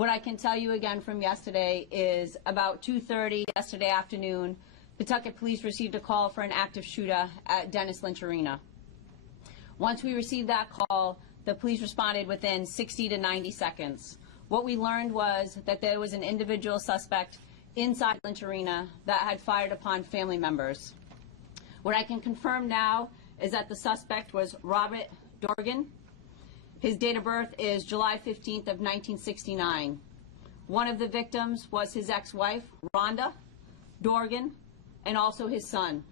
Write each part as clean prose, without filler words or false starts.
What I can tell you again from yesterday is about 2:30 yesterday afternoon, Pawtucket Police received a call for an active shooter at Dennis Lynch Arena. Once we received that call, the police responded within 60 to 90 seconds. What we learned was that there was an individual suspect inside Lynch Arena that had fired upon family members. What I can confirm now is that the suspect was Robert Dorgan. His date of birth is July 15th of 1969. One of the victims was his ex-wife, Rhonda Dorgan, and also his son,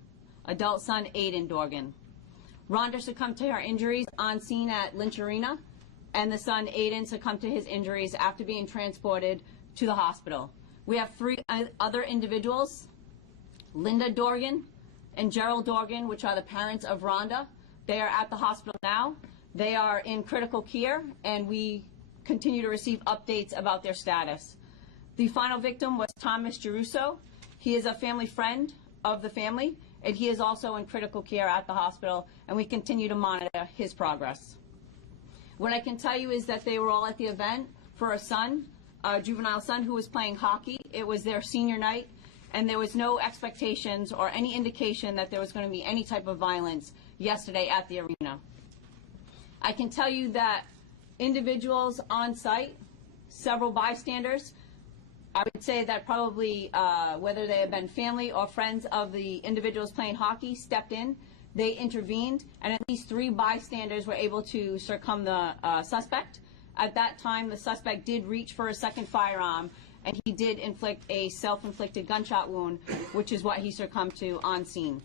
adult son Aiden Dorgan. Rhonda succumbed to her injuries on scene at Lynch Arena, and the son Aiden succumbed to his injuries after being transported to the hospital. We have three other individuals, Linda Dorgan and Gerald Dorgan, which are the parents of Rhonda. They are at the hospital now. They are in critical care, and we continue to receive updates about their status. The final victim was Thomas Geruso. He is a family friend of the family, and he is also in critical care at the hospital, and we continue to monitor his progress. What I can tell you is that they were all at the event for a son, a juvenile son who was playing hockey. It was their senior night, and there was no expectations or any indication that there was going to be any type of violence yesterday at the arena. I can tell you that individuals on site, several bystanders, I would say that probably whether they have been family or friends of the individuals playing hockey, stepped in, they intervened, and at least 3 bystanders were able to circum the suspect. At that time, the suspect did reach for a second firearm, and he did inflict a self-inflicted gunshot wound, which is what he succumbed to on scene.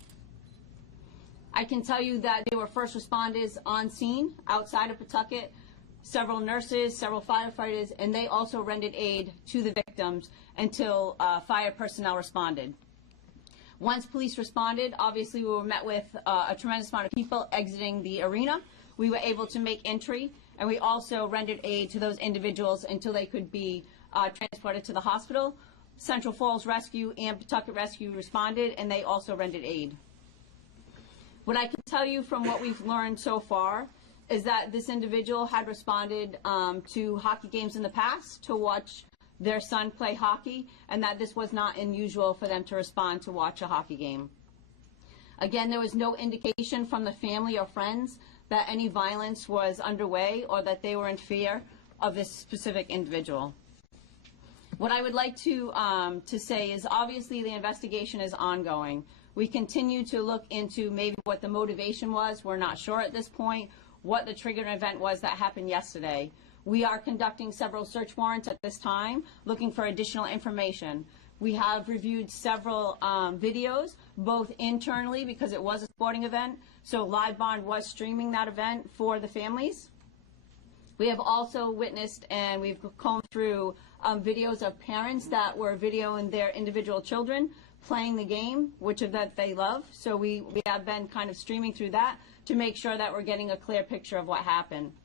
I can tell you that there were first responders on scene outside of Pawtucket, several nurses, several firefighters, and they also rendered aid to the victims until fire personnel responded. Once police responded, obviously we were met with a tremendous amount of people exiting the arena. We were able to make entry, and we also rendered aid to those individuals until they could be transported to the hospital. Central Falls Rescue and Pawtucket Rescue responded, and they also rendered aid. What I can tell you from what we've learned so far is that this individual had responded to hockey games in the past to watch their son play hockey, and that this was not unusual for them to respond to watch a hockey game. Again, there was no indication from the family or friends that any violence was underway or that they were in fear of this specific individual. What I would like to say is obviously the investigation is ongoing. We continue to look into maybe what the motivation was. We're not sure at this point what the triggered event was that happened yesterday. We are conducting several search warrants at this time, looking for additional information. We have reviewed several videos, both internally because it was a sporting event, so Live Bond was streaming that event for the families. We have also witnessed and we've combed through videos of parents that were videoing their individual children playing the game, which of that they love. So we have been kind of streaming through that to make sure that we're getting a clear picture of what happened.